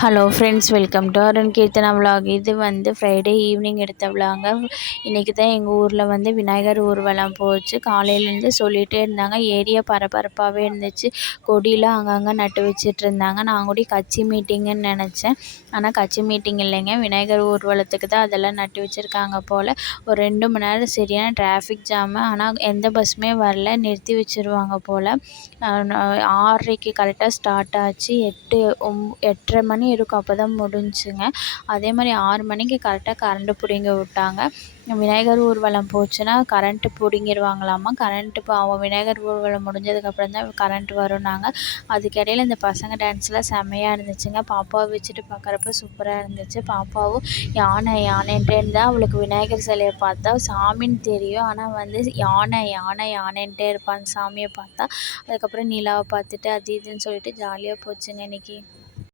Hello friends, welcome to Arun Keerthana vlog. இது Friday evening எடுத்த விலாங்க. இன்றைக்கி தான் எங்கள் ஊரில் விநாயகர் ஊர்வலம் போச்சு. காலையிலேருந்து சொல்லிகிட்டே இருந்தாங்க. ஏரியா பரபரப்பாகவே இருந்துச்சு. கொடியெலாம் அங்கங்கே நட்டு வச்சுட்டு இருந்தாங்க. நான் கூட கட்சி மீட்டிங்குன்னு நினச்சேன். ஆனால் கட்சி மீட்டிங் இல்லைங்க, விநாயகர் ஊர்வலத்துக்கு தான் அதெல்லாம் நட்டு வச்சுருக்காங்க போல். ஒரு 2 மணி நேரம் சரியான டிராஃபிக் ஜாமு. ஆனால் எந்த பஸ்ஸுமே வரல, நிறுத்தி வச்சுருவாங்க போல். 6:30க்கு கரெக்டாக ஸ்டார்ட் ஆச்சு. 8:30 மணி இருக்கும், அப்போ தான் முடிஞ்சுங்க. அதே மாதிரி 6 மணிக்கு கரெக்டாக கரண்ட்டு பிடுங்கி விட்டாங்க. விநாயகர் ஊர்வலம் போச்சுன்னா கரண்ட்டு பிடுங்கிடுவாங்களாமா. அவன் விநாயகர் ஊர்வலம் முடிஞ்சதுக்கப்புறம் தான் கரண்ட் வரும்னாங்க. அதுக்கிடையில் இந்த பசங்க டான்ஸ்லாம் செம்மையாக இருந்துச்சுங்க. பாப்பாவை வச்சுட்டு பார்க்குறப்ப சூப்பராக இருந்துச்சு. பாப்பாவும் யானைன்ட்டே இருந்தால். அவளுக்கு விநாயகர் சிலையை பார்த்தா சாமின்னு தெரியும், ஆனால் யானைன்ட்டே இருப்பான் சாமியை பார்த்தா. அதுக்கப்புறம் நிலாவை பார்த்துட்டு அது இதுன்னு சொல்லிட்டு ஜாலியாக போச்சுங்க இன்றைக்கி.